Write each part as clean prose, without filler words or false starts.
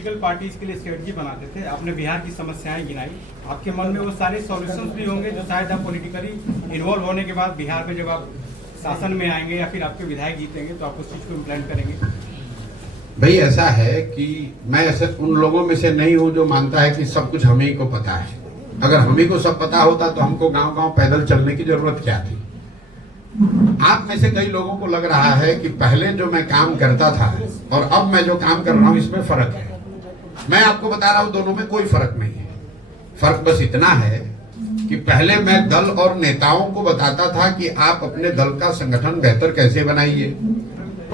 Political parties के लिए strategy बनाते थे, आपने बिहार की समस्याएं गिनाई, आपके मन में वो सारे सॉल्यूशंस भी होंगे जो शायद आप पॉलिटिकली इन्वॉल्व होने के बाद बिहार में जब आप शासन में आएंगे या फिर आपके विधायक जीतेंगे तो आप उस चीज को इम्प्लीमेंट करेंगे। भाई ऐसा है कि मैं ऐसे उन लोगों में से नहीं हूं जो मानता है कि सब कुछ हम ही को पता है। अगर हम ही को सब पता होता तो हमको गांव-गांव पैदल चलने की जरूरत क्या थी। आप में से कई लोगों को लग रहा है कि पहले जो मैं काम करता था और अब मैं जो काम कर रहा हूं इसमें फर्क है। मैं आपको बता रहा हूं दोनों में कोई फर्क नहीं है। फर्क बस इतना है कि पहले मैं दल और नेताओं को बताता था कि आप अपने दल का संगठन बेहतर कैसे बनाइए,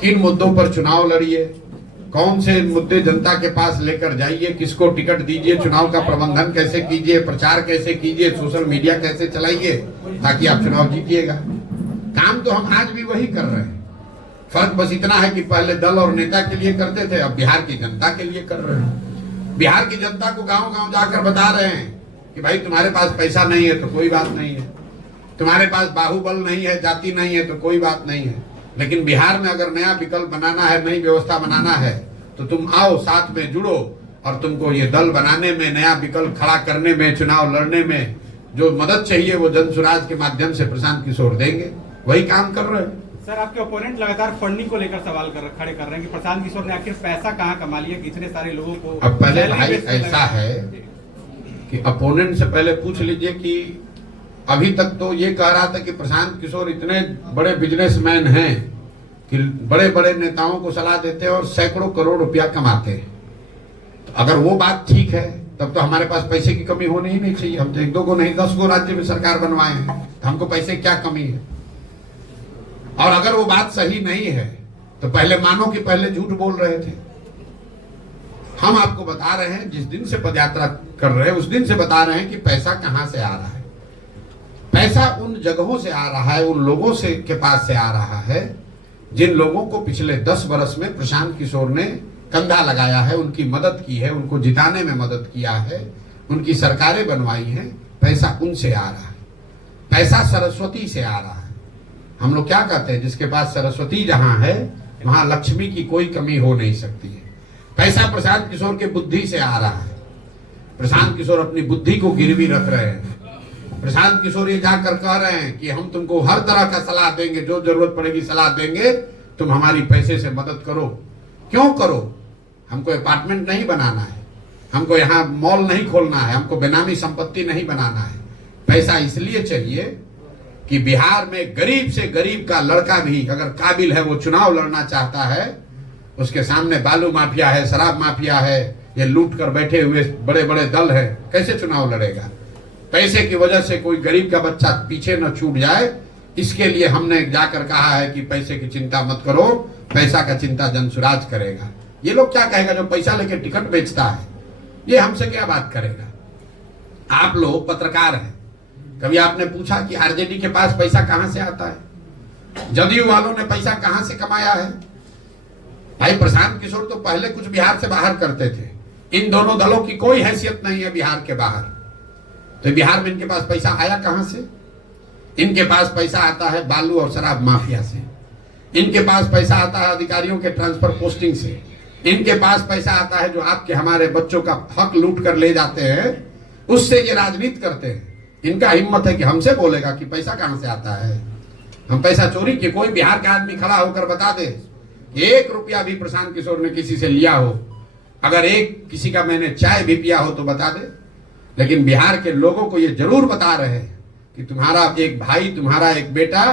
किन मुद्दों पर चुनाव लड़िए, कौन से मुद्दे जनता के पास लेकर जाइए, किसको टिकट दीजिए, चुनाव का प्रबंधन कैसे कीजिए, प्रचार कैसे कीजिए, सोशल मीडिया कैसे चलाइए ताकि आप चुनाव जीतिएगा। काम तो हम आज भी वही कर रहे हैं। फर्क बस इतना है कि पहले दल और नेता के लिए करते थे, अब बिहार की जनता के लिए कर रहे हैं। बिहार की जनता को गांव-गांव जाकर बता रहे हैं कि भाई तुम्हारे पास पैसा नहीं है तो कोई बात नहीं है, तुम्हारे पास बाहुबल नहीं है, जाति नहीं है तो कोई बात नहीं है, लेकिन बिहार में अगर नया विकल्प बनाना है, नई व्यवस्था बनाना है तो तुम आओ, साथ में जुड़ो और तुमको ये दल बनाने में, नया विकल्प खड़ा करने में, चुनाव लड़ने में जो मदद चाहिए वो जनसुराज के माध्यम से प्रशांत किशोर देंगे। वही काम कर रहे हैं। सर, आपके ओपोनेंट लगातार फंडिंग को लेकर सवाल खड़े कर रहे हैं कि प्रशांत किशोर ने आखिर पैसा कहाँ कमा लिया कि इतने सारे लोगों को। अब पहले भाई ऐसा है कि अपोनेंट से पहले पूछ लीजिए कि अभी तक तो ये कह रहा था कि प्रशांत किशोर इतने बड़े बिजनेसमैन हैं कि बड़े बड़े नेताओं को सलाह देते हैं और सैकड़ों करोड़ रुपया कमाते हैं। तो अगर वो बात ठीक है तब तो हमारे पास पैसे की कमी होनी ही नहीं चाहिए। हम तो 1-2 को नहीं 10 को राज्य में सरकार बनवाए हैं, तो हमको पैसे क्या कमी है। और अगर वो बात सही नहीं है तो पहले मानो कि पहले झूठ बोल रहे थे। हम आपको बता रहे हैं, जिस दिन से पदयात्रा कर रहे हैं उस दिन से बता रहे हैं कि पैसा कहां से आ रहा है। पैसा उन जगहों से आ रहा है, उन लोगों से के पास से आ रहा है जिन लोगों को पिछले 10 वर्ष में प्रशांत किशोर ने कंधा लगाया है, उनकी मदद की है, उनको जिताने में मदद किया है, उनकी सरकारें बनवाई हैं। पैसा उनसे आ रहा है। पैसा सरस्वती से आ रहा है। हम लोग क्या कहते हैं, जिसके पास सरस्वती जहां है वहां लक्ष्मी की कोई कमी हो नहीं सकती है। पैसा प्रशांत किशोर के बुद्धि से आ रहा है। प्रशांत किशोर अपनी बुद्धि को गिरवी रख रहे हैं। प्रशांत किशोर ये जाकर कह रहे हैं कि हम तुमको हर तरह का सलाह देंगे, जो जरूरत पड़ेगी सलाह देंगे, तुम हमारी पैसे से मदद करो। क्यों करो? हमको अपार्टमेंट नहीं बनाना है, हमको यहाँ मॉल नहीं खोलना है, हमको बेनामी संपत्ति नहीं बनाना है। पैसा इसलिए चाहिए कि बिहार में गरीब से गरीब का लड़का भी अगर काबिल है, वो चुनाव लड़ना चाहता है, उसके सामने बालू माफिया है, शराब माफिया है, ये लूट कर बैठे हुए बड़े बड़े दल है, कैसे चुनाव लड़ेगा। पैसे की वजह से कोई गरीब का बच्चा पीछे न छूट जाए, इसके लिए हमने जाकर कहा है कि पैसे की चिंता मत करो, पैसा का चिंता जनसुराज करेगा। ये लोग क्या कहेगा जो पैसा लेके टिकट बेचता है, ये हमसे क्या बात करेगा। आप लोग पत्रकार हैं, कभी आपने पूछा कि आरजेडी के पास पैसा कहां से आता है, जदयू वालों ने पैसा कहां से कमाया है। भाई प्रशांत किशोर तो पहले कुछ बिहार से बाहर करते थे। इन दोनों दलों की कोई हैसियत नहीं है बिहार के बाहर, तो बिहार में इनके पास पैसा आया कहां से। इनके पास पैसा आता है बालू और शराब माफिया से, इनके पास पैसा आता है अधिकारियों के ट्रांसफर पोस्टिंग से, इनके पास पैसा आता है जो आपके हमारे बच्चों का हक लूट कर ले जाते हैं, उससे ये राजनीति करते हैं। इनका हिम्मत है कि हमसे बोलेगा कि पैसा कहां से आता है। हम पैसा चोरी किए, कोई बिहार का आदमी खड़ा होकर बता दे 1 रुपया भी प्रशांत किशोर ने किसी से लिया हो, अगर एक किसी का मैंने चाय भी पिया हो तो बता दे। लेकिन बिहार के लोगों को ये जरूर बता रहे हैं कि तुम्हारा एक भाई, तुम्हारा एक बेटा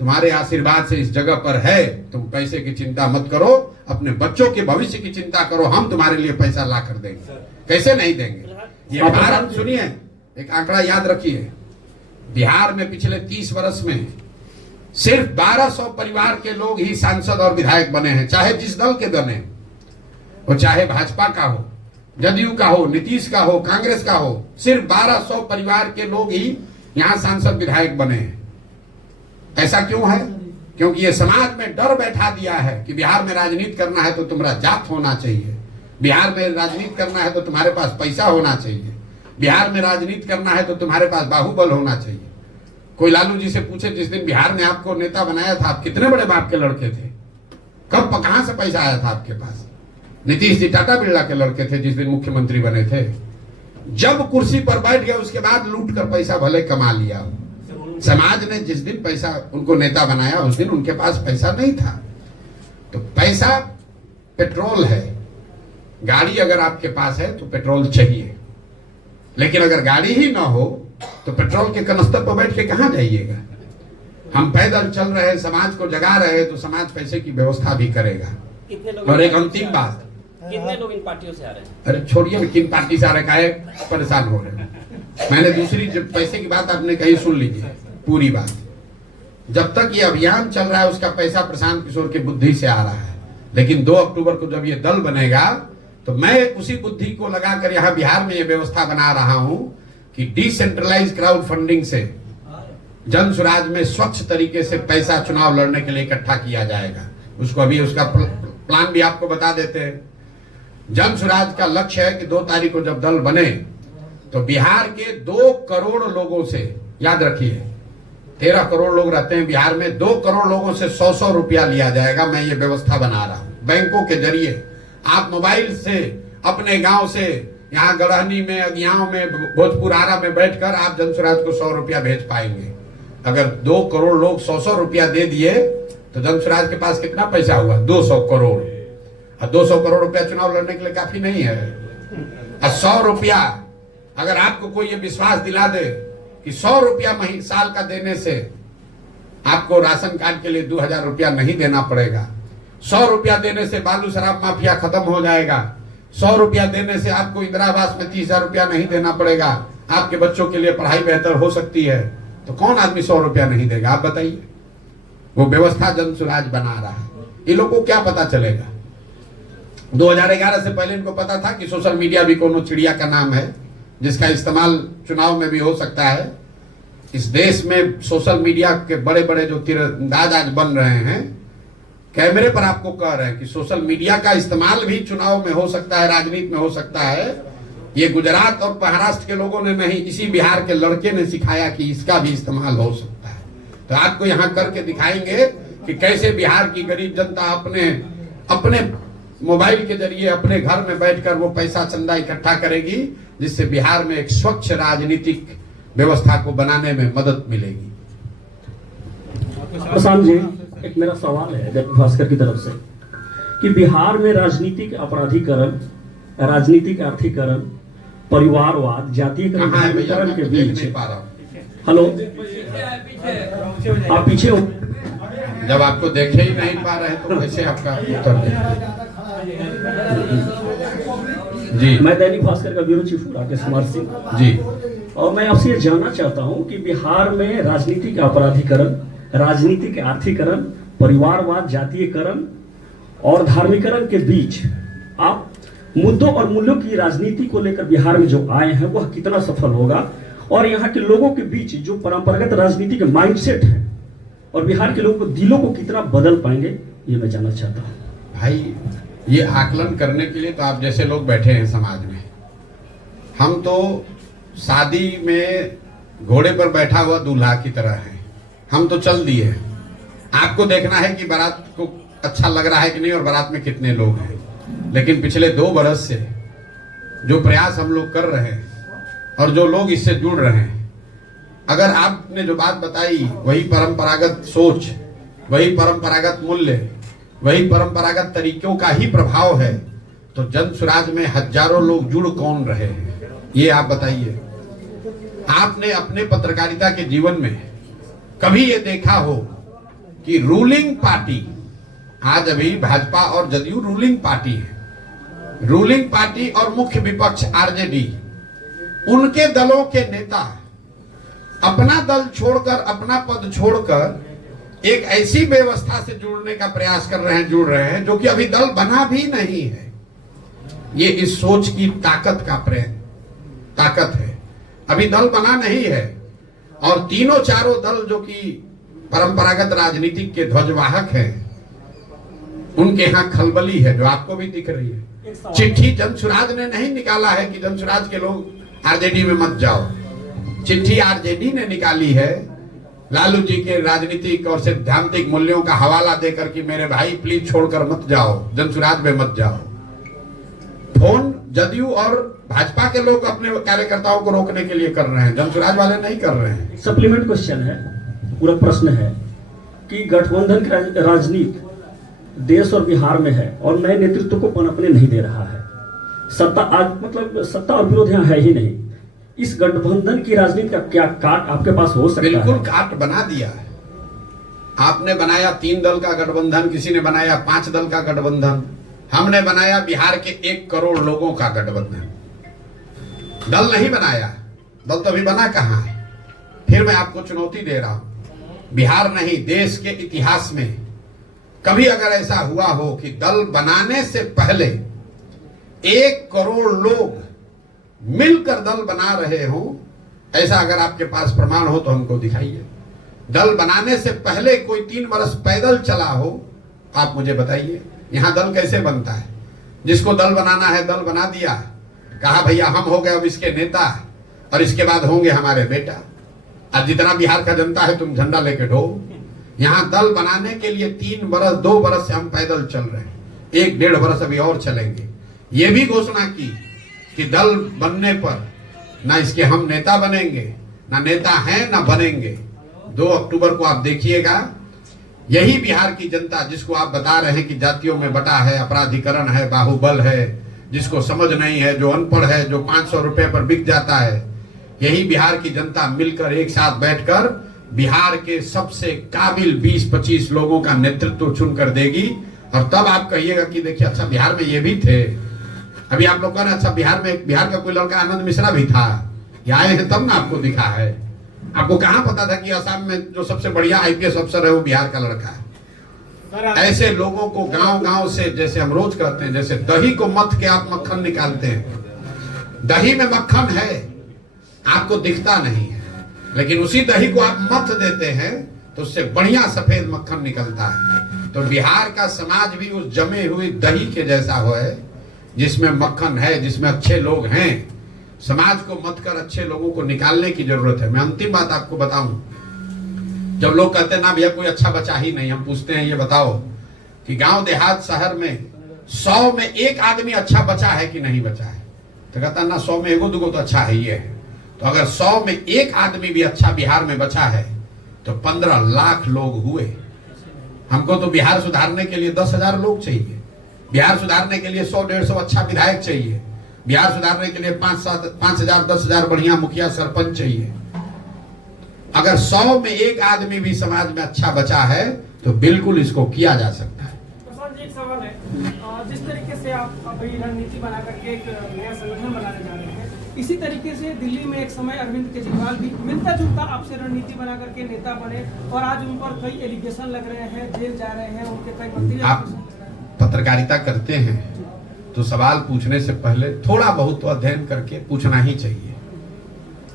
तुम्हारे आशीर्वाद से इस जगह पर है, तुम पैसे की चिंता मत करो, अपने बच्चों के भविष्य की चिंता करो, हम तुम्हारे लिए पैसा ला कर देंगे। कैसे नहीं देंगे। ये भारत, सुनिए एक आंकड़ा याद रखिए, बिहार में पिछले 30 वर्ष में सिर्फ 1200 परिवार के लोग ही सांसद और विधायक बने हैं, चाहे जिस दल के बने, वो चाहे भाजपा का हो, जदयू का हो, नीतीश का हो, कांग्रेस का हो, सिर्फ 1200 परिवार के लोग ही यहां सांसद विधायक बने हैं। ऐसा क्यों है? क्योंकि ये समाज में डर बैठा दिया है कि बिहार में राजनीति करना है तो तुम्हारा जात होना चाहिए, बिहार में राजनीति करना है तो तुम्हारे पास पैसा होना चाहिए, बिहार में राजनीति करना है तो तुम्हारे पास बाहुबल होना चाहिए। कोई लालू जी से पूछे, जिस दिन बिहार ने आपको नेता बनाया था, आप कितने बड़े बाप के लड़के थे, कब कहां से पैसा आया था आपके पास। नीतीश जी टाटा बिरला के लड़के थे जिस दिन मुख्यमंत्री बने थे। जब कुर्सी पर बैठ गए उसके बाद लूट कर पैसा भले कमा लिया। समाज ने जिस दिन पैसा उनको नेता बनाया उस दिन उनके पास पैसा नहीं था। तो पैसा पेट्रोल है, गाड़ी अगर आपके पास है तो पेट्रोल चाहिए, लेकिन अगर गाड़ी ही ना हो तो पेट्रोल के कनस्तर पर बैठ के कहां जाइएगा। हम पैदल चल रहे हैं, समाज को जगा रहे हैं, तो समाज पैसे की व्यवस्था भी करेगा। और एक अंतिम बात, कितने लोग इन पार्टियों से आ रहे हैं? अरे छोड़िए किन पार्टी से आ रहे हैं, परेशान हो रहे हैं। मैंने दूसरी जब पैसे की बात आपने कही, सुन लीजिए पूरी बात। जब तक ये अभियान चल रहा है उसका पैसा प्रशांत किशोर की बुद्धि से आ रहा है, लेकिन 2 अक्टूबर को जब ये दल बनेगा तो मैं उसी बुद्धि को लगाकर यहाँ बिहार में ये व्यवस्था बना रहा हूं कि डिसेंट्रलाइज क्राउड फंडिंग से जन स्वराज में स्वच्छ तरीके से पैसा चुनाव लड़ने के लिए इकट्ठा किया जाएगा। उसको अभी उसका प्लान भी आपको बता देते हैं। जन स्वराज का लक्ष्य है कि 2 तारीख को जब दल बने तो बिहार के 2 करोड़ लोगों से, याद रखिए 13 करोड़ लोग रहते हैं बिहार में, 2 करोड़ लोगों से 100-100 रुपया लिया जाएगा। मैं ये व्यवस्था बना रहा हूं बैंकों के जरिए। आप मोबाइल से अपने गांव से, यहाँ गढ़हनी में, अगियाओं में, भोजपुर आरा में बैठकर आप जन स्वराज को 100 रुपया भेज पाएंगे। अगर 2 करोड़ लोग 100-100 रुपया दे दिए तो जन स्वराज के पास कितना पैसा हुआ? 200 करोड़। और 200 करोड़ रुपया चुनाव लड़ने के लिए काफी नहीं है। और 100 रुपया अगर आपको कोई ये विश्वास दिला दे कि 100 रुपया साल का देने से आपको राशन कार्ड के लिए 2000 रुपया नहीं देना पड़ेगा, 100 रुपया देने से बालू शराब माफिया खत्म हो जाएगा, 100 रुपया देने से आपको इंदिरा आवास में 30,000 रुपया नहीं देना पड़ेगा, आपके बच्चों के लिए पढ़ाई बेहतर हो सकती है, तो कौन आदमी 100 रुपया नहीं देगा? आप बताइए। वो व्यवस्था जन स्वराज बना रहा है। ये लोगों को क्या पता चलेगा? 2011 से पहले इनको पता था कि सोशल मीडिया भी कोनो चिड़िया का नाम है जिसका इस्तेमाल चुनाव में भी हो सकता है। इस देश में सोशल मीडिया के बड़े बड़े जो तीरंदाज आज बन रहे हैं, कैमरे पर आपको कह रहे हैं कि सोशल मीडिया का इस्तेमाल भी चुनाव में हो सकता है, राजनीति में हो सकता है। ये गुजरात और महाराष्ट्र के लोगों ने नहीं, इसी बिहार के लड़के ने सिखाया कि इसका भी इस्तेमाल हो सकता है। तो आपको यहाँ करके दिखाएंगे कि कैसे बिहार की गरीब जनता अपने मोबाइल के जरिए अपने घर में बैठकर वो पैसा चंदा इकट्ठा करेगी, जिससे बिहार में एक स्वच्छ राजनीतिक व्यवस्था को बनाने में मदद मिलेगी। प्रशांत जी, एक मेरा सवाल है दैनिक भास्कर की तरफ से कि बिहार में राजनीतिक अपराधीकरण, राजनीतिक आर्थिकरण, परिवारवाद, जातीयकरण, धार्मिकरण के बीच, हेलो आप पीछे हो, जब आपको देखे ही नहीं पा रहे तो कैसे आपका उत्तर दें? जी, मैं दैनिक भास्कर का ब्यूरो चीफ राकेश कुमार सिंह जी, और मैं आपसे ये जानना चाहता हूं कि बिहार में राजनीतिक अपराधीकरण, राजनीतिक आर्थिकरण, परिवारवाद, जातीयकरण और धार्मिकरण के बीच आप मुद्दों और मूल्यों की राजनीति को लेकर बिहार में जो आए हैं वह कितना सफल होगा, और यहाँ के लोगों के बीच जो परंपरागत राजनीति के माइंडसेट है और बिहार के लोगों को दिलों को कितना बदल पाएंगे, ये मैं जानना चाहता हूँ। भाई ये आकलन करने के लिए तो आप जैसे लोग बैठे हैं समाज में। हम तो शादी में घोड़े पर बैठा हुआ दूल्हा की तरह है, हम तो चल दिए। आपको देखना है कि बारात को अच्छा लग रहा है कि नहीं और बारात में कितने लोग हैं। लेकिन पिछले 2 बरस से जो प्रयास हम लोग कर रहे हैं और जो लोग इससे जुड़ रहे हैं, अगर आपने जो बात बताई वही परंपरागत सोच, वही परंपरागत मूल्य, वही परंपरागत तरीकों का ही प्रभाव है, तो जन स्वराज में हजारों लोग जुड़ कौन रहे हैं, ये आप बताइए। आपने अपने पत्रकारिता के जीवन में कभी ये देखा हो कि रूलिंग पार्टी, आज अभी भाजपा और जदयू रूलिंग पार्टी है, रूलिंग पार्टी और मुख्य विपक्ष आरजेडी, उनके दलों के नेता अपना दल छोड़कर, अपना पद छोड़कर एक ऐसी व्यवस्था से जुड़ने का प्रयास कर रहे हैं, जुड़ रहे हैं जो कि अभी दल बना भी नहीं है। ये इस सोच की ताकत है। अभी दल बना नहीं है और तीनों चारों दल जो कि परंपरागत राजनीति के ध्वजवाहक हैं, उनके यहाँ खलबली है जो आपको भी दिख रही है। चिट्ठी जन स्वराज ने नहीं निकाला है कि जन स्वराज के लोग आरजेडी में मत जाओ, चिट्ठी आरजेडी ने निकाली है लालू जी के राजनीतिक और सैद्धांतिक मूल्यों का हवाला देकर कि मेरे भाई प्लीज छोड़कर मत जाओ, जन स्वराज में मत जाओ। फोन जदयू और भाजपा के लोग अपने कार्यकर्ताओं को रोकने के लिए कर रहे हैं, जनसुराज वाले नहीं कर रहे हैं। सप्लीमेंट क्वेश्चन है, पूरा प्रश्न है कि गठबंधन की राजनीति देश और बिहार में है और नए नेतृत्व को पनपने नहीं दे रहा है। सत्ता आज मतलब सत्ता और विरोध यहाँ है ही नहीं। इस गठबंधन की राजनीति का क्या काट आपके पास हो सकता है? बिल्कुल काट बना दिया है। आपने बनाया 3 दल का गठबंधन, किसी ने बनाया 5 दल का गठबंधन, हमने बनाया बिहार के 1 करोड़ लोगों का गठबंधन। दल नहीं बनाया, दल तो अभी बना कहां है। फिर मैं आपको चुनौती दे रहा हूं, बिहार नहीं देश के इतिहास में कभी अगर ऐसा हुआ हो कि दल बनाने से पहले 1 करोड़ लोग मिलकर दल बना रहे हो, ऐसा अगर आपके पास प्रमाण हो तो हमको दिखाइए। दल बनाने से पहले कोई 3 वर्ष पैदल चला हो, आप मुझे बताइए। यहां दल कैसे बनता है? जिसको दल बनाना है दल बना दिया, कहा भैया हम हो गए अब इसके नेता और इसके बाद होंगे हमारे बेटा। अब जितना बिहार का जनता है तुम झंडा लेके ढो। यहां दल बनाने के लिए 3 वर्ष 2 वर्ष से हम पैदल चल रहे हैं, 1-1.5 वर्ष अभी और चलेंगे। ये भी घोषणा की कि दल बनने पर ना इसके हम नेता बनेंगे, ना नेता हैं ना बनेंगे। 2 अक्टूबर को आप देखिएगा, यही बिहार की जनता जिसको आप बता रहे हैं कि जातियों में बटा है, अपराधीकरण है, बाहुबल है, जिसको समझ नहीं है, जो अनपढ़ है, जो 500 रुपए पर बिक जाता है, यही बिहार की जनता मिलकर एक साथ बैठकर बिहार के सबसे काबिल 20-25 लोगों का नेतृत्व चुनकर देगी। और तब आप कहिएगा कि देखिए अच्छा बिहार में ये भी थे। अभी आप लोग कह रहे हैं अच्छा बिहार का कोई लड़का आनंद मिश्रा भी था, ये आए हैं तब ना आपको दिखा है। आपको कहां पता था कि असम में जो सबसे बढ़िया आईपीएस अफसर है वो बिहार का लड़का है? ऐसे लोगों को गांव-गांव से, जैसे हम रोज करते हैं, जैसे दही को मथ के आप मक्खन निकालते हैं, दही में मक्खन है आपको दिखता नहीं है, लेकिन उसी दही को आप मथ देते हैं तो उससे बढ़िया सफेद मक्खन निकलता है। तो बिहार का समाज भी उस जमे हुए दही के जैसा है जिसमें मक्खन है, जिसमें अच्छे लोग हैं। समाज को मत कर अच्छे लोगों को निकालने की जरूरत है। मैं अंतिम बात आपको बताऊं, जब लोग कहते हैं ना भैया कोई अच्छा बचा ही नहीं, हम पूछते हैं ये बताओ कि गांव देहात शहर में 100 में 1 आदमी अच्छा बचा है कि नहीं बचा है? तो कहता ना 100 में 1-2 तो अच्छा है ये है। तो अगर 100 में 1 आदमी भी अच्छा बिहार में बचा है तो 15 लाख लोग हुए। हमको तो बिहार सुधारने के लिए 10,000 लोग चाहिए, बिहार सुधारने के लिए 100-150 अच्छा विधायक चाहिए, बिहार सुधारने के लिए 5,000-10,000 बढ़िया मुखिया सरपंच चाहिए। अगर 100 में 1 आदमी भी समाज में अच्छा बचा है तो बिल्कुल इसको किया जा सकता है। प्रसाद जी, एक सवाल है, जिस तरीके से आप अभी रणनीति बना करके एक नया संगठन बनाने जा रहे हैं, इसी तरीके से दिल्ली में एक समय अरविंद केजरीवाल भी मिलता जुलता आपसे रणनीति बना करके नेता बने और आज उन पर कई एलिगेशन लग रहे हैं, जेल जा रहे हैं, उनके कई मंत्री। आप पत्रकारिता करते हैं तो सवाल पूछने से पहले थोड़ा बहुत तो अध्ययन करके पूछना ही चाहिए।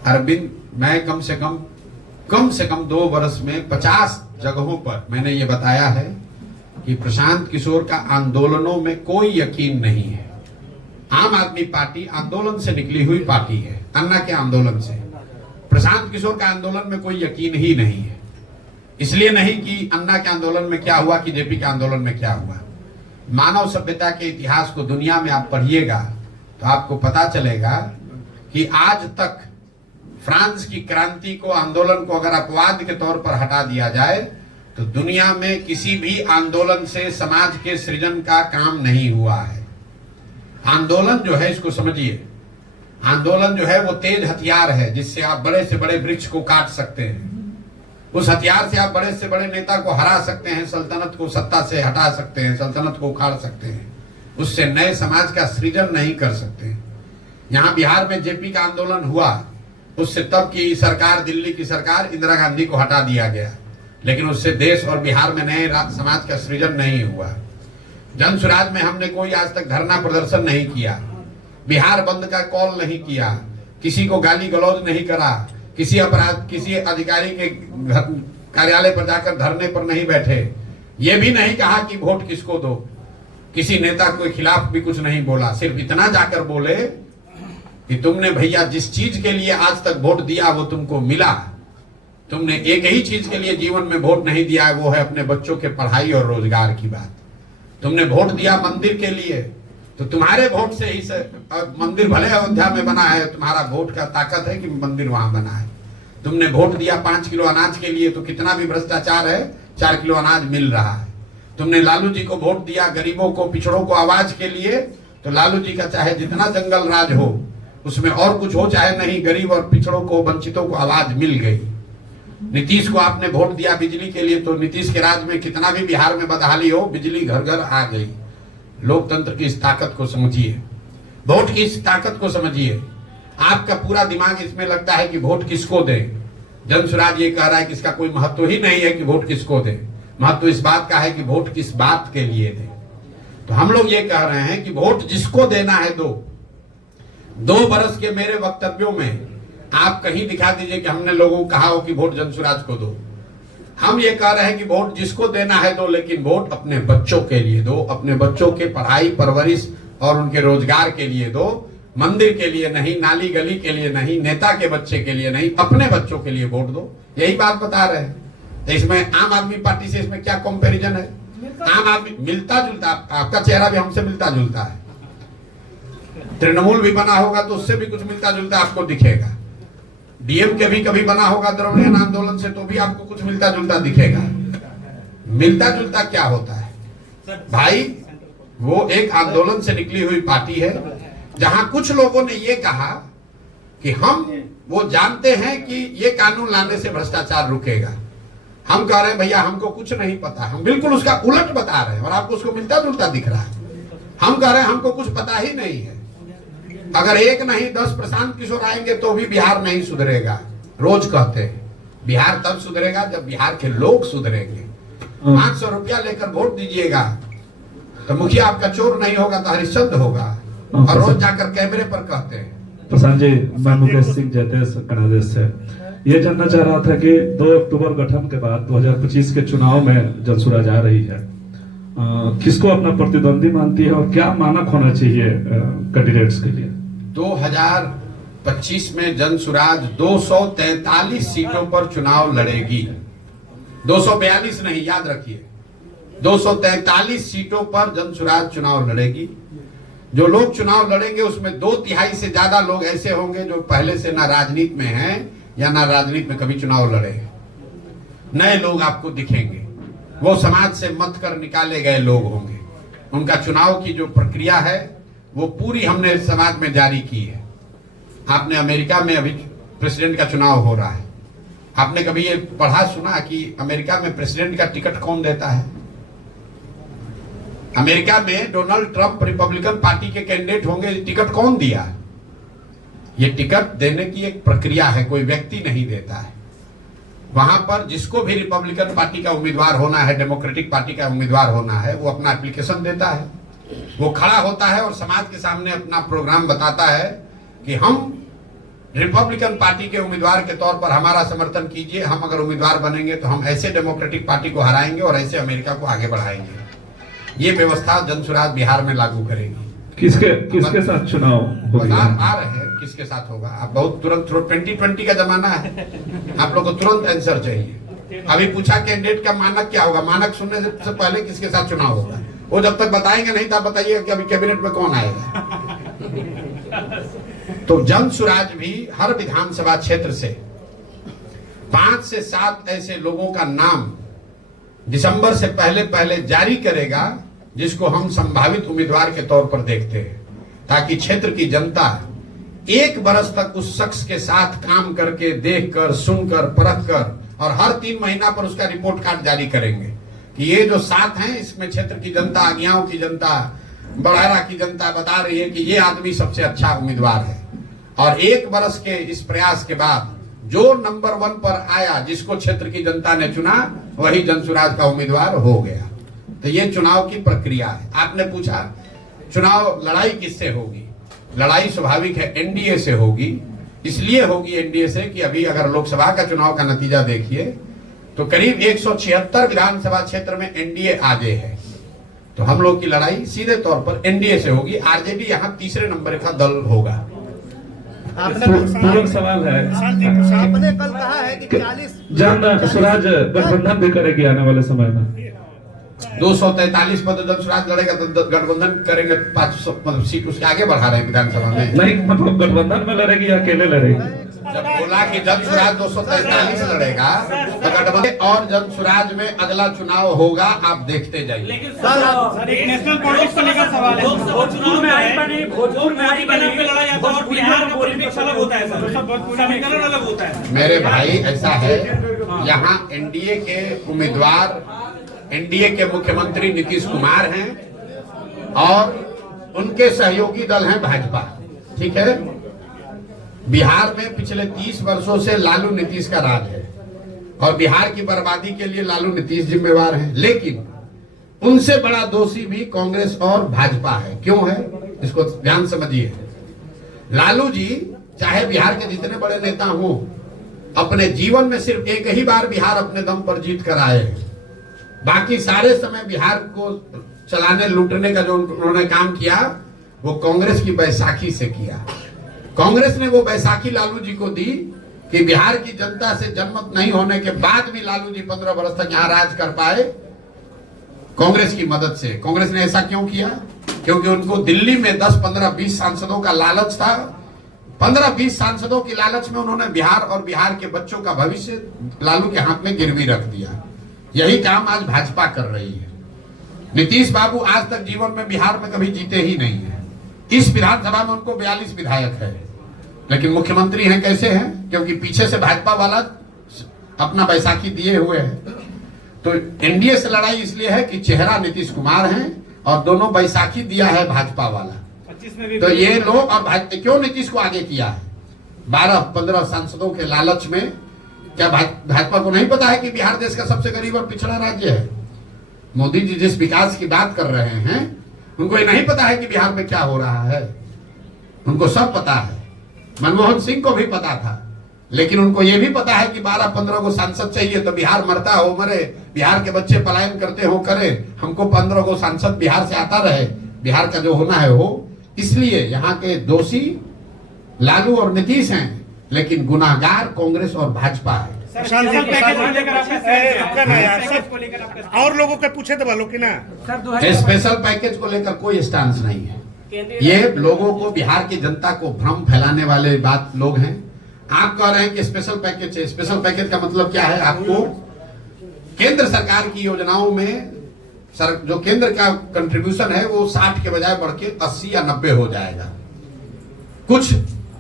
अरविंद, मैं कम से कम 2 वर्ष में 50 जगहों पर मैंने ये बताया है कि प्रशांत किशोर का आंदोलनों में कोई यकीन नहीं है। आम आदमी पार्टी आंदोलन से निकली हुई पार्टी है, अन्ना के आंदोलन से। प्रशांत किशोर का आंदोलन में कोई यकीन ही नहीं है। इसलिए नहीं कि अन्ना के आंदोलन में क्या हुआ कि जेपी के आंदोलन में क्या हुआ। मानव सभ्यता के इतिहास को दुनिया में आप पढ़िएगा तो आपको पता चलेगा कि आज तक फ्रांस की क्रांति को, आंदोलन को अगर अपवाद के तौर पर हटा दिया जाए तो दुनिया में किसी भी आंदोलन से समाज के सृजन का काम नहीं हुआ है। आंदोलन जो है, इसको समझिए, आंदोलन जो है वो तेज हथियार है जिससे आप बड़े से बड़े वृक्ष को काट सकते हैं। उस हथियार से आप बड़े से बड़े नेता को हरा सकते हैं, सल्तनत को सत्ता से हटा सकते हैं, सल्तनत को उखाड़ सकते हैं, उससे नए समाज का सृजन नहीं कर सकते। यहाँ बिहार में जेपी का आंदोलन हुआ, उससे तब की सरकार, दिल्ली की सरकार, इंदिरा गांधी को हटा दिया गया, लेकिन उससे देश और बिहार में नए समाज का सृजन नहीं हुआ। जनसुराज में हमने कोई आज तक धरना प्रदर्शन नहीं किया, बिहार बंद का कॉल नहीं किया, किसी को गाली गलौज नहीं करा, किसी अधिकारी के कार्यालय पर जाकर धरने पर नहीं बैठे, ये भी नहीं कहा कि वोट किसको दो, किसी नेता के खिलाफ भी कुछ नहीं बोला। सिर्फ इतना जाकर बोले कि तुमने भैया जिस चीज के लिए आज तक वोट दिया वो तुमको मिला, तुमने एक ही चीज के लिए जीवन में वोट नहीं दिया है, वो है अपने बच्चों के पढ़ाई और रोजगार की बात। तुमने वोट दिया मंदिर के लिए तो तुम्हारे वोट से ही मंदिर भले अयोध्या में बना है, तुम्हारा वोट का ताकत है कि मंदिर वहां बना है। तुमने वोट दिया 5 किलो अनाज के लिए, तो कितना भी भ्रष्टाचार है 4 किलो अनाज मिल रहा है। तुमने लालू जी को वोट दिया गरीबों को, पिछड़ों को आवाज के लिए, तो लालू जी का चाहे जितना जंगल राज हो, उसमें और कुछ हो चाहे नहीं, गरीब और पिछड़ों को, वंचितों को आवाज मिल गई। नीतीश को आपने वोट दिया बिजली के लिए, तो नीतीश के राज में कितना भी बिहार में बदहाली हो, बिजली घर घर आ गई। लोकतंत्र की इस ताकत को समझिए, वोट की इस ताकत को समझिए। आपका पूरा दिमाग इसमें लगता है कि वोट किसको दें। जनसुराज ये कह रहा है कि इसका कोई महत्व ही नहीं है कि वोट किसको दें, महत्व इस बात का है कि वोट किस बात के लिए दें। तो हम लोग ये कह रहे हैं कि वोट जिसको देना है दो। 2 बरस के मेरे वक्तव्यों में आप कहीं दिखा दीजिए कि हमने लोगों को कहा हो कि वोट जनसुराज को दो। हम ये कह रहे हैं कि वोट जिसको देना है दो, लेकिन वोट अपने बच्चों के लिए दो, अपने बच्चों के पढ़ाई परवरिश और उनके रोजगार के लिए दो, मंदिर के लिए नहीं, नाली गली के लिए नहीं, नेता के बच्चे के लिए नहीं, अपने बच्चों के लिए वोट दो। यही बात बता रहे हैं। तो इसमें आम आदमी पार्टी से इसमें क्या कंपैरिजन है? आम आदमी मिलता जुलता, आपका चेहरा भी हमसे मिलता जुलता है। तृणमूल भी बना होगा तो उससे भी कुछ मिलता जुलता आपको दिखेगा। डीएम के भी कभी बना होगा द्रविड़ियन आंदोलन से, तो भी आपको कुछ मिलता जुलता दिखेगा। मिलता जुलता क्या होता है भाई? वो एक आंदोलन से निकली हुई पार्टी है, जहां कुछ लोगों ने ये कहा कि हम वो जानते हैं कि ये कानून लाने से भ्रष्टाचार रुकेगा। हम कह रहे हैं भैया हमको कुछ नहीं पता, हम बिल्कुल उसका उलट बता रहे हैं और आपको उसको मिलता जुलता दिख रहा है। हम कह रहे हैं हमको कुछ पता ही नहीं है। अगर 1 नहीं 10 प्रशांत किशोर आएंगे तो भी बिहार नहीं सुधरेगा। रोज कहते हैं बिहार तब सुधरेगा जब बिहार के लोग सुधरेंगे। 500 रुपया लेकर वोट दीजिएगा तो मुखिया आपका चोर नहीं होगा तो हरिश्चंद्र होगा, और रोज जाकर कैमरे पर कहते हैं। प्रशांत जी, मैं मुकेश सिंह जैतेश कनादेश से ये जानना चाह रहा था कि 2 अक्टूबर गठन के बाद 2025 के चुनाव में जनसुराज आ रही है, किसको अपना प्रतिद्वंदी मानती है और क्या मानक होना चाहिए कैंडिडेट्स के लिए? 2025 में जनसुराज 243 सीटों पर चुनाव लड़ेगी। 242 नहीं, याद रखिए 243 सीटों पर जनसुराज चुनाव लड़ेगी। जो लोग चुनाव लड़ेंगे उसमें 2/3 से ज्यादा लोग ऐसे होंगे जो पहले से ना राजनीति में हैं या ना राजनीति में कभी चुनाव लड़े। नए लोग आपको दिखेंगे, वो समाज से मत कर निकाले गए लोग होंगे। उनका चुनाव की जो प्रक्रिया है वो पूरी हमने समाज में जारी की है। आपने अमेरिका में अभी प्रेसिडेंट का चुनाव हो रहा है, आपने कभी ये पढ़ा सुना कि अमेरिका में प्रेसिडेंट का टिकट कौन देता है? अमेरिका में डोनाल्ड ट्रंप रिपब्लिकन पार्टी के कैंडिडेट होंगे, टिकट कौन दिया? ये टिकट देने की एक प्रक्रिया है, कोई व्यक्ति नहीं देता है। वहां पर जिसको भी रिपब्लिकन पार्टी का उम्मीदवार होना है, डेमोक्रेटिक पार्टी का उम्मीदवार होना है, वो अपना एप्लीकेशन देता है, वो खड़ा होता है और समाज के सामने अपना प्रोग्राम बताता है कि हम रिपब्लिकन पार्टी के उम्मीदवार के तौर पर हमारा समर्थन कीजिए, हम अगर उम्मीदवार बनेंगे तो हम ऐसे डेमोक्रेटिक पार्टी को हराएंगे और ऐसे अमेरिका को आगे बढ़ाएंगे। ये व्यवस्था जनसुराज बिहार में लागू करेगी। किसके साथ चुनाव होगा? आ रहे हैं किसके साथ होगा। आप बहुत तुरंत 2020 का जमाना है, आप लोग को तुरंत आंसर चाहिए। अभी पूछा कैंडिडेट का मानक क्या होगा, मानक सुनने से पहले किसके साथ चुनाव होगा, वो जब तक बताएंगे नहीं तब बताइए कि अभी कैबिनेट में कौन आएगा। तो जनसुराज भी हर विधानसभा क्षेत्र से 5 से 7 ऐसे लोगों का नाम दिसंबर से पहले जारी करेगा, जिसको हम संभावित उम्मीदवार के तौर पर देखते हैं, ताकि क्षेत्र की जनता 1 बरस तक उस शख्स के साथ काम करके, देखकर, सुनकर, परखकर, और हर 3 महीना पर उसका रिपोर्ट कार्ड जारी करेंगे कि ये जो 7 हैं इसमें क्षेत्र की जनता, आगियाओं की जनता, बड़हरा की जनता बता रही है कि ये आदमी सबसे अच्छा उम्मीदवार है। और 1 बरस के इस प्रयास के बाद जो नंबर 1 पर आया, जिसको क्षेत्र की जनता ने चुना, वही जनसुराज का उम्मीदवार हो गया। तो ये चुनाव की प्रक्रिया है। आपने पूछा चुनाव लड़ाई किससे होगी? लड़ाई स्वाभाविक है एनडीए से होगी। इसलिए होगी एनडीए से कि अभी अगर लोकसभा का चुनाव का नतीजा देखिए तो करीब 176 विधानसभा क्षेत्र में एनडीए आगे है। तो हम लोग की लड़ाई सीधे तौर पर एनडीए से होगी। आरजेडी यहाँ 3रे नंबर का दल होगा। पूर्ण सवाल है, आपने कल कहा है कि 40 जन स्वराज गठबंधन भी करेगी आने वाले समय में। 243 पद जब स्वराज लड़ेगा तो गठबंधन करेंगे, 500 मतलब सीट उसके आगे बढ़ा रहे हैं विधानसभा में। नहीं, मतलब गठबंधन में लड़ेगी या अकेले लड़ेगी? जब बोला कि जन स्वराज 243 लड़ेगा तो गठबंधन और जन स्वराज में अगला चुनाव होगा, आप देखते जाइए। लेकिन सर एक नेशनल पॉलिटिक्स को लेकर सवाल है। लोकसभा चुनाव में आई बनी, भोजपुर में आई बनी पे लड़ा जाता है और बिहार में पॉलिटिक्स अलग होता है सर, समीकरण अलग होता है। मेरे भाई ऐसा है, यहाँ एनडीए के उम्मीदवार, एनडीए के मुख्यमंत्री नीतीश कुमार हैं और उनके सहयोगी दल हैं भाजपा, ठीक है। बिहार में पिछले 30 वर्षों से लालू नीतीश का राज है और बिहार की बर्बादी के लिए लालू नीतीश जिम्मेवार हैं, लेकिन उनसे बड़ा दोषी भी कांग्रेस और भाजपा है। क्यों है, इसको ध्यान समझिए। लालू जी चाहे बिहार के जितने बड़े नेता हों, अपने जीवन में सिर्फ एक ही बार बिहार अपने दम पर जीत कर आए हैं। बाकी सारे समय बिहार को चलाने लूटने का जो उन्होंने काम किया वो कांग्रेस की बैसाखी से किया। कांग्रेस ने वो बैसाखी लालू जी को दी कि बिहार की जनता से जनमत नहीं होने के बाद भी लालू जी 15 वर्ष तक यहाँ राज कर पाए कांग्रेस की मदद से। कांग्रेस ने ऐसा क्यों किया? क्योंकि उनको दिल्ली में 10, 15, 20 सांसदों का लालच था। 15-20 सांसदों की लालच में उन्होंने बिहार और बिहार के बच्चों का भविष्य लालू के हाथ में गिरवी रख दिया। यही काम आज भाजपा कर रही है। नीतीश बाबू आज तक जीवन में बिहार में कभी जीते ही नहीं है। इस विधानसभा में उनको 42 विधायक है, लेकिन मुख्यमंत्री हैं कैसे हैं? क्योंकि पीछे से भाजपा वाला अपना बैसाखी दिए हुए है। तो एनडीए से लड़ाई इसलिए है कि चेहरा नीतीश कुमार है और दोनों बैसाखी दिया है भाजपा वाला। तो ये लोग और भाजपा क्यों नीतीश को आगे किया है? 12-15 सांसदों के लालच में। क्या भाजपा को नहीं पता है कि बिहार देश का सबसे गरीब और पिछड़ा राज्य है? मोदी जी जिस विकास की बात कर रहे हैं, उनको ये नहीं पता है कि बिहार में क्या हो रहा है? उनको सब पता है। मनमोहन सिंह को भी पता था, लेकिन उनको ये भी पता है कि 12-15 को सांसद चाहिए तो बिहार मरता हो मरे, बिहार के बच्चे पलायन करते हो करे, हमको 15 को सांसद बिहार से आता रहे, बिहार का जो होना है हो। इसलिए यहाँ के दोषी लालू और नीतीश हैं, लेकिन गुनाहगार कांग्रेस और भाजपा है। और लोगों के पूछे तो बोलो कि ना स्पेशल पैकेज को लेकर कोई स्टांस नहीं है। ये लोगों को, बिहार की जनता को भ्रम फैलाने वाले बात लोग हैं। आप कह रहे हैं कि स्पेशल पैकेज है। स्पेशल पैकेज का मतलब क्या है? आपको केंद्र सरकार की योजनाओं में जो केंद्र का कंट्रीब्यूशन है वो 60 के बजाय बढ़ के 80 या 90 हो जाएगा। कुछ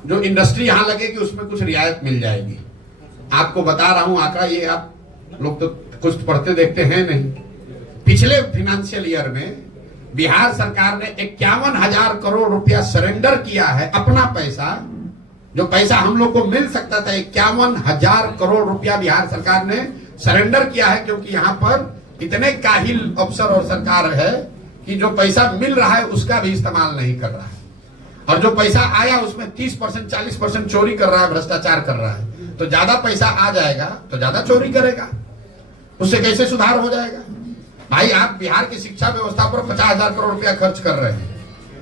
जो इंडस्ट्री यहां लगेगी उसमें कुछ रियायत मिल जाएगी। आपको बता रहा हूं आंकड़ा, ये आप लोग तो कुछ पढ़ते देखते हैं नहीं। पिछले फाइनेंशियल ईयर में बिहार सरकार ने 51,000 करोड़ रुपया सरेंडर किया है, अपना पैसा, जो पैसा हम लोग को मिल सकता था। 51,000 करोड़ रुपया बिहार सरकार ने सरेंडर किया है, क्योंकि यहाँ पर इतने काहिल अफसर और सरकार है कि जो पैसा मिल रहा है उसका भी इस्तेमाल नहीं कर रहा है, और जो पैसा आया उसमें 30%, 40% चोरी कर रहा है, भ्रष्टाचार कर रहा है। तो ज्यादा पैसा आ जाएगा तो ज्यादा चोरी करेगा, उससे कैसे सुधार हो जाएगा? भाई आप बिहार की शिक्षा व्यवस्था पर 50,000 करोड़ रुपया खर्च कर रहे हैं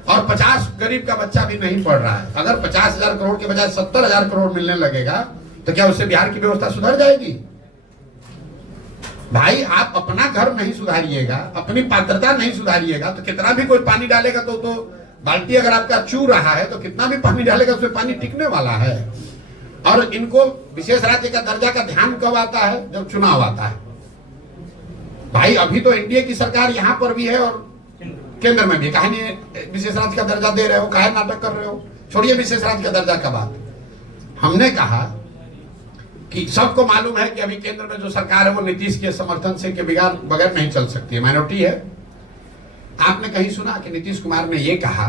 और 50 गरीब का बच्चा भी नहीं पढ़ रहा है। अगर 50,000 करोड़ के बजाय 70,000 करोड़ मिलने लगेगा तो क्या उससे बिहार की व्यवस्था सुधर जाएगी? भाई आप अपना घर नहीं सुधारिएगा, अपनी पात्रता नहीं सुधारिएगा तो कितना भी कोई पानी डालेगा तो बाल्टी अगर आपका चू रहा है तो कितना भी पानी डालेगा उसमें पानी टिकने वाला है। और इनको विशेष राज्य का दर्जा का ध्यान कब आता है? जब चुनाव आता है। भाई अभी तो एनडीए की सरकार यहां पर भी है और केंद्र में भी। काहे नहीं विशेष राज्य का दर्जा दे रहे हो? काहे नाटक कर रहे हो? छोड़िए विशेष राज्य का दर्जा का बात। हमने कहा कि सबको मालूम है कि अभी केंद्र में जो सरकार है वो नीतीश के समर्थन से के बगैर नहीं चल सकती है, माइनॉरिटी है। आपने कहीं सुना कि नीतीश कुमार ने यह कहा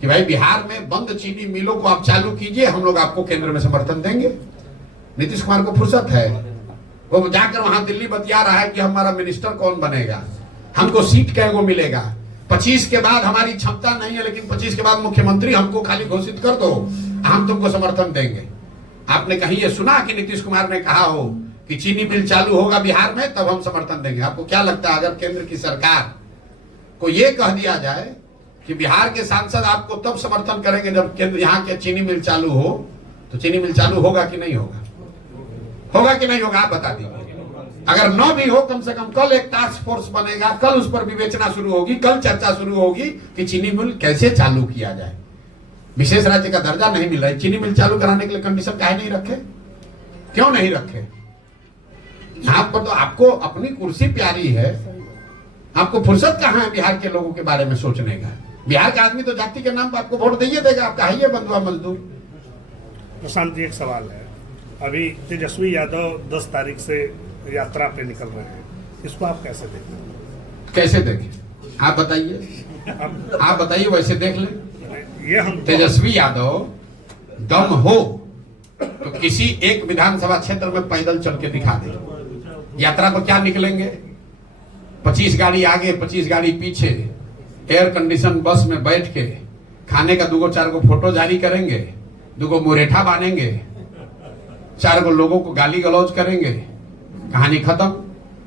कि भाई बिहार में बंद चीनी मिलों को आप चालू कीजिए, हम लोग आपको केंद्र में समर्थन देंगे? नीतीश कुमार को फुर्सत है? वो जाकर वहां दिल्ली बतिया रहा है कि हमारा मिनिस्टर कौन बनेगा, हमको सीट कैगो मिलेगा, 25 के बाद हमारी क्षमता नहीं है लेकिन 25 के बाद मुख्यमंत्री हमको खाली घोषित कर दो, हम तुमको समर्थन देंगे। आपने कहीं ये सुना कि नीतीश कुमार ने कहा हो कि चीनी मिल चालू होगा बिहार में तब हम समर्थन देंगे? आपको क्या लगता है अगर केंद्र की सरकार को यह कह दिया जाए कि बिहार के सांसद आपको तब समर्थन करेंगे जब केंद्र यहाँ के चीनी मिल चालू हो, तो चीनी मिल चालू होगा कि नहीं होगा? होगा कि नहीं होगा? आप बता दीजिए। अगर न भी हो, कम से कम कल एक टास्क फोर्स बनेगा, कल उस पर विवेचना शुरू होगी, कल चर्चा शुरू होगी कि चीनी मिल कैसे चालू किया जाए। विशेष राज्य का दर्जा नहीं मिल रहा है, चीनी मिल चालू कराने के लिए कंडीशन काहे नहीं रखे, क्यों नहीं रखे? यहाँ पर तो आपको अपनी कुर्सी प्यारी है, आपको फुर्सत कहाँ है बिहार के लोगों के बारे में सोचने का? बिहार का आदमी तो जाति के नाम पर आपको वोट दिए देगा, आप कहिए बंधुआ मजदूर। प्रशांत जी, एक सवाल है, अभी तेजस्वी यादव 10 तारीख से यात्रा पे निकल रहे हैं, इसको आप कैसे देखें? कैसे देखें आप बताइए, आप बताइए, वैसे देख ले। ये हम तेजस्वी यादव दम हो तो किसी एक विधानसभा क्षेत्र में पैदल चल के दिखा दे। यात्रा पर क्या निकलेंगे? 25 गाड़ी आगे, 25 गाड़ी पीछे, एयर कंडीशन बस में बैठ के खाने का 2-4 गो फोटो जारी करेंगे, 2 गो मुरेठा बांधेंगे, 4 गो लोगों को गाली गलौज करेंगे, कहानी खत्म।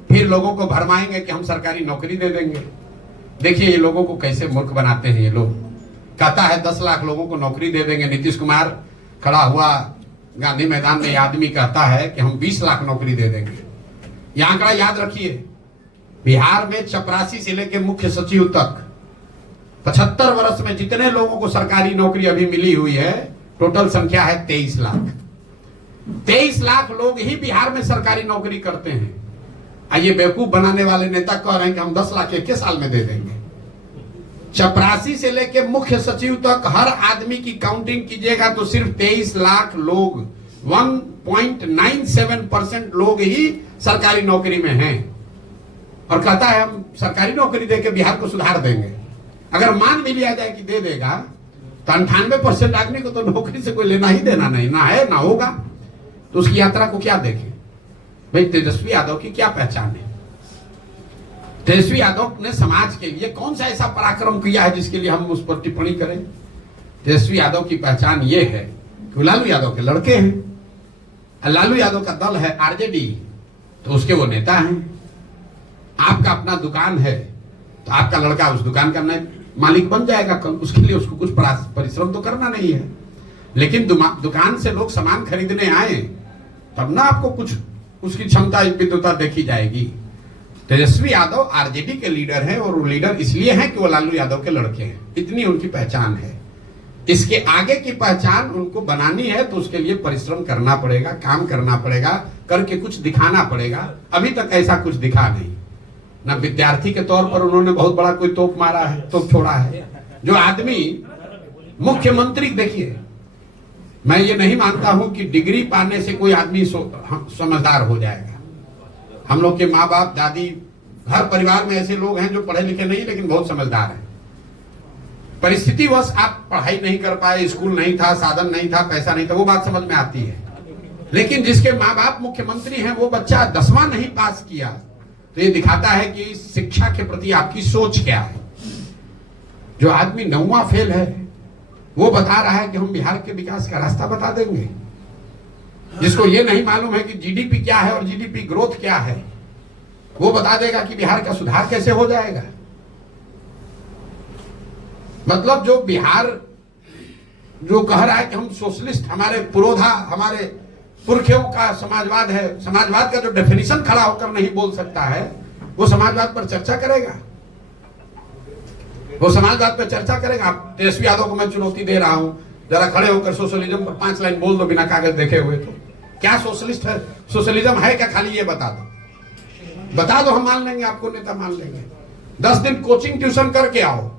फिर लोगों को भरमाएंगे कि हम सरकारी नौकरी दे देंगे। देखिए ये लोगों को कैसे मूर्ख बनाते हैं ये लोग। कहता है 10 लाख लोगों को नौकरी दे देंगे। नीतीश कुमार खड़ा हुआ गांधी मैदान में, ये आदमी कहता है कि हम 20 लाख नौकरी दे देंगे। ये आंकड़ा याद रखिए, बिहार में चपरासी से लेकर मुख्य सचिव तक 75 वर्ष में जितने लोगों को सरकारी नौकरी अभी मिली हुई है, टोटल संख्या है 23 लाख। 23 लाख लोग ही बिहार में सरकारी नौकरी करते हैं। ये बेवकूफ बनाने वाले नेता कह रहे हैं कि हम 10 लाख 1 साल में दे देंगे। चपरासी से लेकर मुख्य सचिव तक हर आदमी की काउंटिंग कीजिएगा तो सिर्फ 23 लाख लोग, 1.97% लोग ही सरकारी नौकरी में हैं। और कहता है हम सरकारी नौकरी देकर बिहार को सुधार देंगे। अगर मान भी लिया जाए कि दे देगा तो 98% आदमी को तो नौकरी से कोई लेना ही देना नहीं, ना है ना होगा। तो उसकी यात्रा को क्या देखें भाई? तेजस्वी यादव की क्या पहचान है? तेजस्वी यादव ने समाज के लिए कौन सा ऐसा पराक्रम किया है जिसके लिए हम उस पर टिप्पणी करें? तेजस्वी यादव की पहचान ये है कि लालू यादव के लड़के हैं। लालू यादव का दल है आरजेडी, तो उसके वो नेता हैं। आपका अपना दुकान है तो आपका लड़का उस दुकान का मालिक बन जाएगा कल, उसके लिए उसको कुछ परिश्रम तो करना नहीं है। लेकिन दुकान से लोग सामान खरीदने आए तब ना आपको कुछ उसकी क्षमता विद्वता देखी जाएगी। तेजस्वी यादव आरजेडी के लीडर हैं और वो लीडर इसलिए हैं कि वो लालू यादव के लड़के हैं, इतनी उनकी पहचान है। इसके आगे की पहचान उनको बनानी है तो उसके लिए परिश्रम करना पड़ेगा, काम करना पड़ेगा, करके कुछ दिखाना पड़ेगा। अभी तक ऐसा कुछ दिखा नहीं। ना विद्यार्थी के तौर पर उन्होंने बहुत बड़ा कोई तोप मारा है, तोप छोड़ा है। जो आदमी मुख्यमंत्री, देखिए मैं ये नहीं मानता हूं कि डिग्री पाने से कोई आदमी समझदार हो जाएगा। हम लोग के माँ बाप, दादी, हर परिवार में ऐसे लोग हैं जो पढ़े लिखे नहीं लेकिन बहुत समझदार हैं। परिस्थितिवश आप पढ़ाई नहीं कर पाए, स्कूल नहीं था, साधन नहीं था, पैसा नहीं था, वो बात समझ में आती है। लेकिन जिसके माँ बाप मुख्यमंत्री हैं वो बच्चा 10वां नहीं पास किया, तो ये दिखाता है कि शिक्षा के प्रति आपकी सोच क्या है। जो आदमी 9वां फेल है वो बता रहा है कि हम बिहार के विकास का रास्ता बता देंगे। जिसको ये नहीं मालूम है कि जीडीपी क्या है और जीडीपी ग्रोथ क्या है, वो बता देगा कि बिहार का सुधार कैसे हो जाएगा। मतलब जो बिहार जो कह रहा है कि हम सोशलिस्ट, हमारे पुरोधा, हमारे पुरखों का समाजवाद है, समाजवाद का जो डेफिनेशन खड़ा होकर नहीं बोल सकता है, वो समाजवाद पर चर्चा करेगा। वो समाजवाद पर चर्चा करेगा। तेजस्वी यादव को मैं चुनौती दे रहा हूं, जरा खड़े होकर सोशलिज्म पर 5 लाइन बोल दो बिना कागज देखे हुए। तो क्या सोशलिस्ट है? सोशलिज्म है क्या? खाली ये बता दो, बता दो, हम मान लेंगे, आपको नेता मान लेंगे। 10 दिन कोचिंग ट्यूशन करके आओ,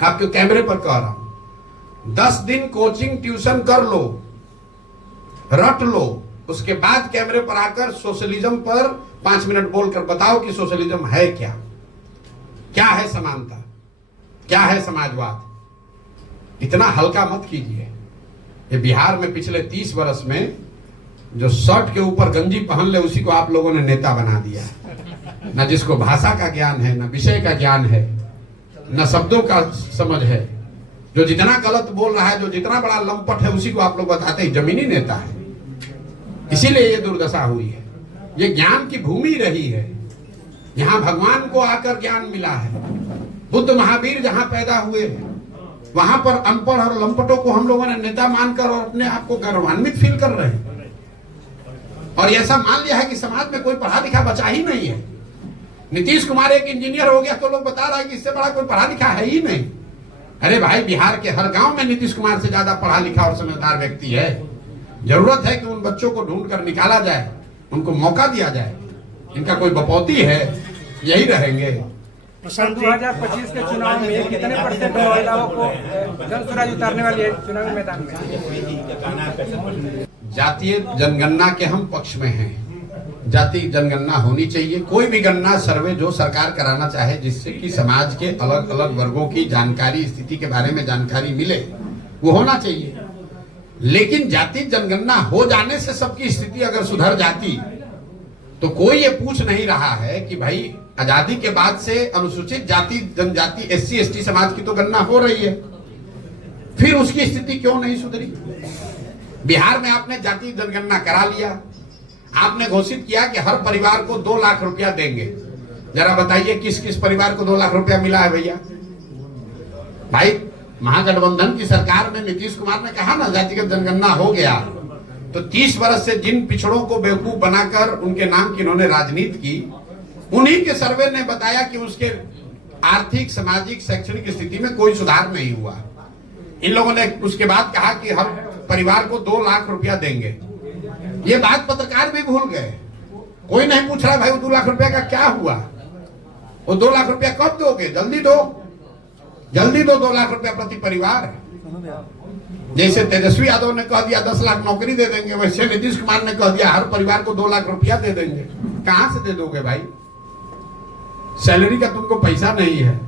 आपके कैमरे पर कह रहा हूं। 10 दिन कोचिंग ट्यूशन कर लो, रट लो, उसके बाद कैमरे पर आकर सोशलिज्म पर 5 मिनट बोलकर बताओ कि सोशलिज्म है क्या, क्या है समानता, क्या है समाजवाद। इतना हल्का मत कीजिए। ये बिहार में पिछले 30 वर्ष में जो शर्ट के ऊपर गंजी पहन ले उसी को आप लोगों ने नेता बना दिया। न जिसको भाषा का ज्ञान है, न विषय का ज्ञान है, न शब्दों का समझ है। जो जितना गलत बोल रहा है, जो जितना बड़ा लंपट है, उसी को आप लोग बताते हैं जमीनी नेता है। इसीलिए ये दुर्दशा हुई है। ये ज्ञान की भूमि रही है, यहाँ भगवान को आकर ज्ञान मिला है। बुद्ध महावीर जहां पैदा हुए वहां पर अनपढ़ और लंपटों को हम लोगों ने नेता मानकर और अपने आप को गौरवान्वित फील कर रहे हैं। और ऐसा मान लिया है कि समाज में कोई पढ़ा लिखा बचा ही नहीं है। नीतीश कुमार एक इंजीनियर हो गया तो लोग बता रहा है कि इससे बड़ा कोई पढ़ा लिखा है ही नहीं। अरे भाई, बिहार के हर गांव में नीतीश कुमार से ज्यादा पढ़ा लिखा और समझदार व्यक्ति है। जरूरत है कि उन बच्चों को ढूंढ कर निकाला जाए, उनको मौका दिया जाए। इनका कोई बपौती है, यही रहेंगे। प्रशांत जी, 2025 के चुनाव में कितने परसेंट महिलाओं को जनसुराज उतारने वाली है चुनावी मैदान में? जातीय जनगणना के हम पक्ष में हैं। जाति जनगणना होनी चाहिए। कोई भी गणना सर्वे जो सरकार कराना चाहे, जिससे कि समाज के अलग अलग वर्गों की जानकारी, स्थिति के बारे में जानकारी मिले, वो होना चाहिए। लेकिन जाति जनगणना हो जाने से सबकी स्थिति अगर सुधर जाती तो कोई ये पूछ नहीं रहा है कि भाई आजादी के बाद से अनुसूचित जाति जनजाति SC ST समाज की तो गणना हो रही है, फिर उसकी स्थिति क्यों नहीं सुधरी? बिहार में आपने जाति जनगणना करा लिया, आपने घोषित किया कि हर परिवार को 2 लाख रुपया देंगे। जरा बताइए किस किस परिवार को 2 लाख रुपया मिला है भैया? भाई, महागठबंधन की सरकार में नीतीश कुमार ने कहा ना जातिगत जनगणना हो गया, तो 30 वर्ष से जिन पिछड़ों को बेवकूफ बनाकर उनके नाम की इन्होंने राजनीति की, उन्हीं के सर्वे ने बताया कि उसके आर्थिक, सामाजिक, शैक्षणिक स्थिति में कोई सुधार नहीं हुआ। इन लोगों ने उसके बाद कहा कि हर परिवार को 2 लाख रुपया देंगे। ये बात पत्रकार भी भूल गए। कोई नहीं पूछ रहा भाई वो 2 लाख रुपया का क्या हुआ, वो 2 लाख रुपया कब दोगे? जल्दी दो, जल्दी दो 2 लाख रुपया प्रति परिवार। जैसे तेजस्वी यादव ने कह दिया 10 लाख नौकरी दे देंगे, वैसे नीतीश कुमार ने कह दिया हर परिवार को 2 लाख रुपया दे देंगे। कहां से दे दोगे भाई? सैलरी का तुमको पैसा नहीं है,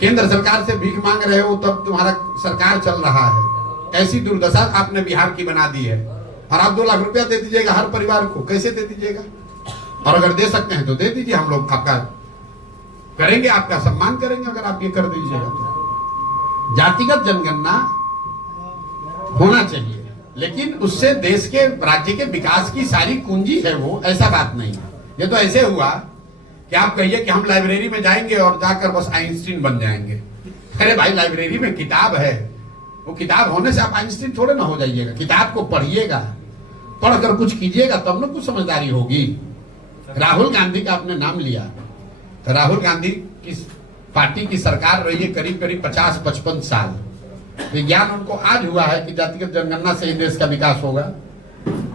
केंद्र सरकार से भीख मांग रहे हो, तब तुम्हारा सरकार चल रहा है। ऐसी दुर्दशा आपने बिहार की बना दी है। और आप 2 लाख रुपया दे दीजिएगा हर परिवार को, कैसे दे दीजिएगा? और अगर दे सकते हैं तो दे दीजिए, हम लोग आपका करेंगे, आपका सम्मान करेंगे अगर आप ये कर दीजिएगा तो। जातिगत जनगणना होना चाहिए, लेकिन उससे देश के, राज्य के विकास की सारी कुंजी है वो, ऐसा बात नहीं है। ये तो ऐसे हुआ कि आप कहिए कि हम लाइब्रेरी में जाएंगे और जाकर बस आइंस्टीन बन जाएंगे। अरे भाई, लाइब्रेरी में किताब है, वो किताब होने से आप आइंस्टीन थोड़े ना हो जाइएगा। किताब को पढ़िएगा, पढ़कर कुछ कीजिएगा, तब ना कुछ समझदारी होगी। राहुल गांधी का आपने नाम लिया, तो राहुल गांधी की पार्टी की सरकार रही है करीब करीब 50-55 साल। विज्ञान उनको आज हुआ है कि जातिगत जनगणना से ही देश का विकास होगा।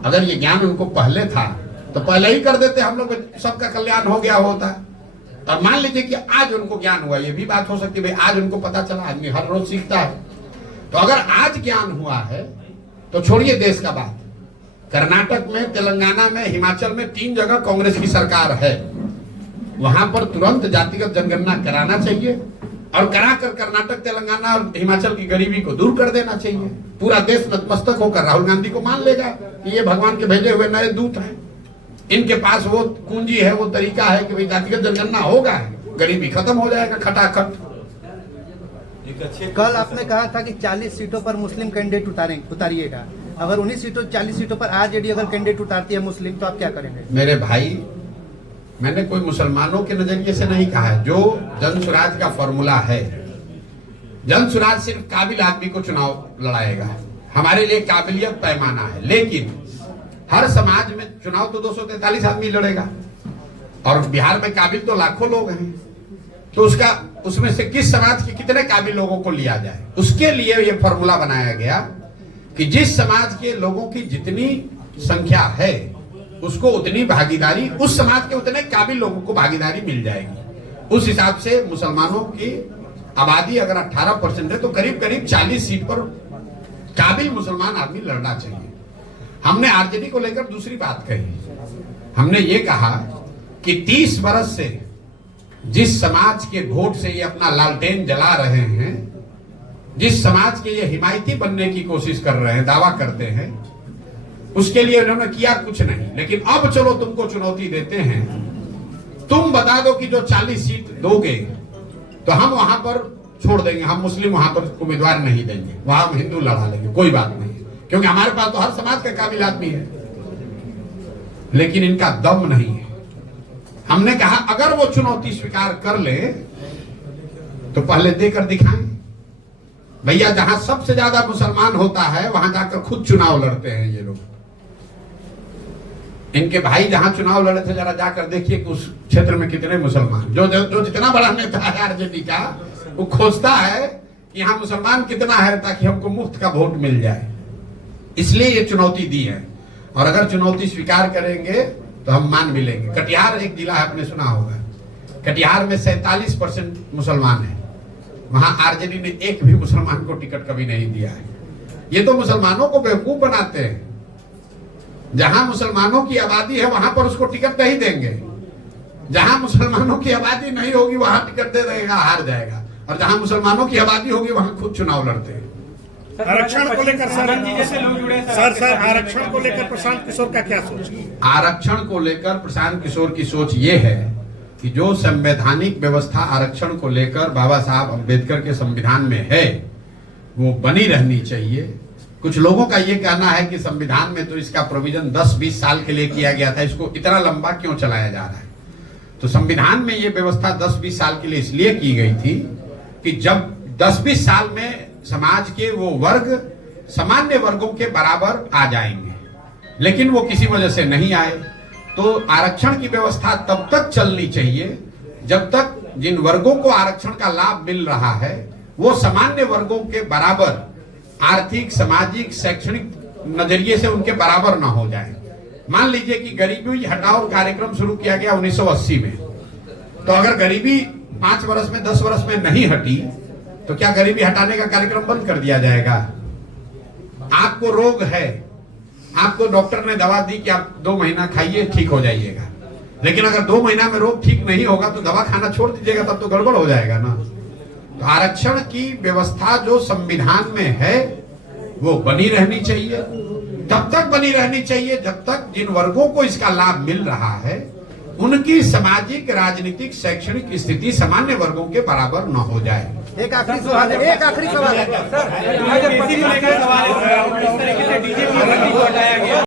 अगर ये ज्ञान उनको पहले था तो पहले ही कर देते, हम लोग सबका कल्याण हो गया होता। और मान लीजिए कि आज उनको ज्ञान हुआ, ये भी बात हो सकती है भाई आज उनको पता चला, आदमी हर रोज सीखता है। तो अगर आज ज्ञान हुआ है तो छोड़िए देश का बात, कर्नाटक में, तेलंगाना में, हिमाचल में 3 जगह कांग्रेस की सरकार है। वहां पर तुरंत जातिगत जनगणना कराना चाहिए और कराकर कर्नाटक, तेलंगाना और हिमाचल की गरीबी को दूर कर देना चाहिए। पूरा देश नतमस्तक होकर राहुल गांधी को मान लेगा कि ये भगवान के भेजे हुए नए दूत हैं। इनके पास वो कुंजी है, वो तरीका है कि भाई जातिगत जनगणना होगा, गरीबी खत्म हो जाएगा खटाखट। कल आपने कहा था कि 40 सीटों पर मुस्लिम कैंडिडेट उतारिएगा। अगर 40 सीटों पर आरजेडी अगर कैंडिडेट उतारती है मुस्लिम, तो आप क्या करेंगे? मेरे भाई, मैंने कोई मुसलमानों के नजरिए से नहीं कहा है। जो जन स्वराज का फॉर्मूला है, जन स्वराज सिर्फ काबिल आदमी को चुनाव लड़ाएगा। हमारे लिए काबिलियत पैमाना है, लेकिन हर समाज में चुनाव तो 243 आदमी लड़ेगा और बिहार में काबिल तो लाखों लोग हैं। तो उसमें से किस समाज के कितने काबिल लोगों को लिया जाए, उसके लिए ये फॉर्मूला बनाया गया कि जिस समाज के लोगों की जितनी संख्या है उसको उतनी भागीदारी, उस समाज के उतने काबिल लोगों को भागीदारी मिल जाएगी। उस हिसाब से मुसलमानों की आबादी अगर 18% है तो करीब करीब 40 सीट पर काबिल मुसलमान आदमी लड़ना चाहिए। हमने आरजेडी को लेकर दूसरी बात कही। हमने ये कहा कि 30 बरस से जिस समाज के वोट से ये अपना लालटेन जला रहे हैं, जिस समाज के ये हिमायती बनने की कोशिश कर रहे हैं, दावा करते हैं, उसके लिए उन्होंने किया कुछ नहीं। लेकिन अब चलो तुमको चुनौती देते हैं, तुम बता दो कि जो 40 सीट दोगे तो हम वहां पर छोड़ देंगे, हम मुस्लिम वहां पर उम्मीदवार नहीं देंगे, वहां हम हिंदू लड़ा लेंगे, कोई बात नहीं, क्योंकि हमारे पास तो हर समाज का काबिल आदमी है। लेकिन इनका दम नहीं है। हमने कहा अगर वो चुनौती स्वीकार कर ले तो पहले देकर दिखाएं। भैया, जहां सबसे ज्यादा मुसलमान होता है वहां जाकर खुद चुनाव लड़ते हैं ये लोग। इनके भाई जहां चुनाव लड़े थे, जरा जाकर देखिए कि उस क्षेत्र में कितने मुसलमान, जो जितना बड़ा नेता है आरजेडी का, वो खोजता है कि यहाँ मुसलमान कितना है ताकि हमको मुफ्त का वोट मिल जाए। इसलिए ये चुनौती दी है, और अगर चुनौती स्वीकार करेंगे तो हम मान भी लेंगे। कटिहार एक जिला है, आपने सुना होगा, कटिहार में 47% मुसलमान है, वहां आरजेडी ने एक भी मुसलमान को टिकट कभी नहीं दिया है। ये तो मुसलमानों को बेवकूफ बनाते हैं। जहां मुसलमानों की आबादी है वहां पर उसको टिकट नहीं देंगे, जहां मुसलमानों की आबादी नहीं होगी वहां टिकट दे देगा, हार जाएगा, और जहां मुसलमानों की आबादी होगी वहां खुद चुनाव लड़ते हैं। आरक्षण को लेकर जैसे लोग जुड़े हैं सर आरक्षण को लेकर प्रशांत किशोर का क्या सोच है? आरक्षण को लेकर प्रशांत किशोर की सोच ये है कि जो संवैधानिक व्यवस्था आरक्षण को लेकर बाबा साहब अम्बेडकर के संविधान में है वो बनी रहनी चाहिए। कुछ लोगों का ये कहना है कि संविधान में तो इसका प्रोविजन 10-20 साल के लिए किया गया था, इसको इतना लंबा क्यों चलाया जा रहा है? तो संविधान में ये व्यवस्था 10-20 साल के लिए इसलिए की गई थी कि जब 10-20 साल में समाज के वो वर्ग सामान्य वर्गों के बराबर आ जाएंगे, लेकिन वो किसी वजह से नहीं आए। तो आरक्षण की व्यवस्था तब तक चलनी चाहिए जब तक जिन वर्गों को आरक्षण का लाभ मिल रहा है वो सामान्य वर्गों के बराबर आर्थिक, सामाजिक, शैक्षणिक नजरिए से उनके बराबर ना हो जाए। मान लीजिए कि गरीबी हटाओ कार्यक्रम शुरू किया गया 1980 में, तो अगर गरीबी 5 वर्ष में 10 वर्ष में नहीं हटी तो क्या गरीबी हटाने का कार्यक्रम बंद कर दिया जाएगा? आपको रोग है, आपको डॉक्टर ने दवा दी कि आप 2 महीना खाइए ठीक हो जाइएगा, लेकिन अगर 2 महीना में रोग ठीक नहीं होगा तो दवा खाना छोड़ दीजिएगा, तब तो गड़बड़ हो जाएगा ना। तो आरक्षण की व्यवस्था जो संविधान में है वो बनी रहनी चाहिए, तब तक बनी रहनी चाहिए जब तक जिन वर्गों को इसका लाभ मिल रहा है उनकी सामाजिक, राजनीतिक, शैक्षणिक स्थिति सामान्य वर्गों के बराबर न हो जाए। एक आखिरी सवाल है सर, को लेकर सवाल है, किस तरीके से डीजीपी को हटाया गया?